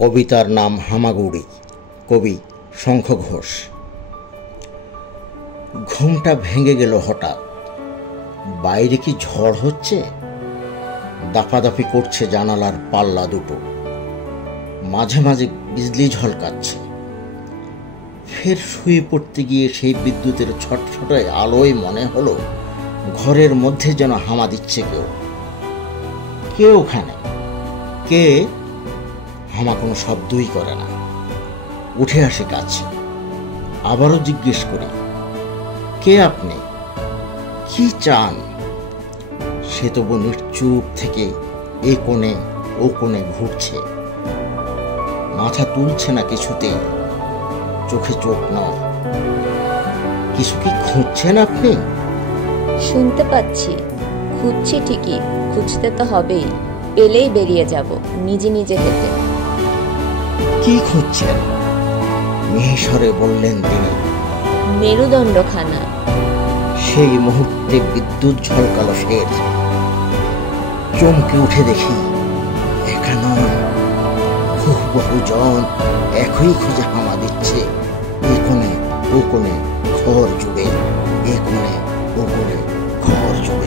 কবিতার নাম হামাগুড়ি, কবি শঙ্খ ঘোষ। ঘুমটা ভেঙে গেল হঠাৎ। বাইরে কি ঝড় হচ্ছে? দাপাদাপি করছে জানালার পাল্লা দুটো, মাঝে মাঝে বিজলি ঝলকাচ্ছে। ফের শুয়ে পড়তে গিয়ে সেই বিদ্যুতের ছটফটায় আলোয় মনে হলো ঘরের মধ্যে যেন হামা দিচ্ছে কেউ। কে ওখানে? কে? হামা কোনো শব্দই করে না। উঠে আসে কাছে, আবারও জিজ্ঞেস করি, কে আপনি? কি চান? সে তবু নিশ্চুপ থেকে এ কোণে ও কোণে ঘুরছে, মাথা তুলছে না কিছুতেই, চোখে চোখ নয়। কিছু কি খুঁজছেন আপনি? শুনতে পাচ্ছি, খুঁজছি ঠিকই, খুঁজতে তো হবেই, পেলেই বেরিয়ে যাব নিজে নিজে হেঁটে। কি খুঁজছেন? মিহিসরে বললেন তিনি। মেরুদণ্ডখানা। সেই মুহূর্তে বিদ্যুৎ ঝলকালো ফের। চমকে উঠে দেখি একা নয়, বহুজন একই খুঁজে হামা দিচ্ছে। এ কোণে ও কোণে ঘর জুড়ে, এ কোণে ও কোণে ঘর জুড়ে।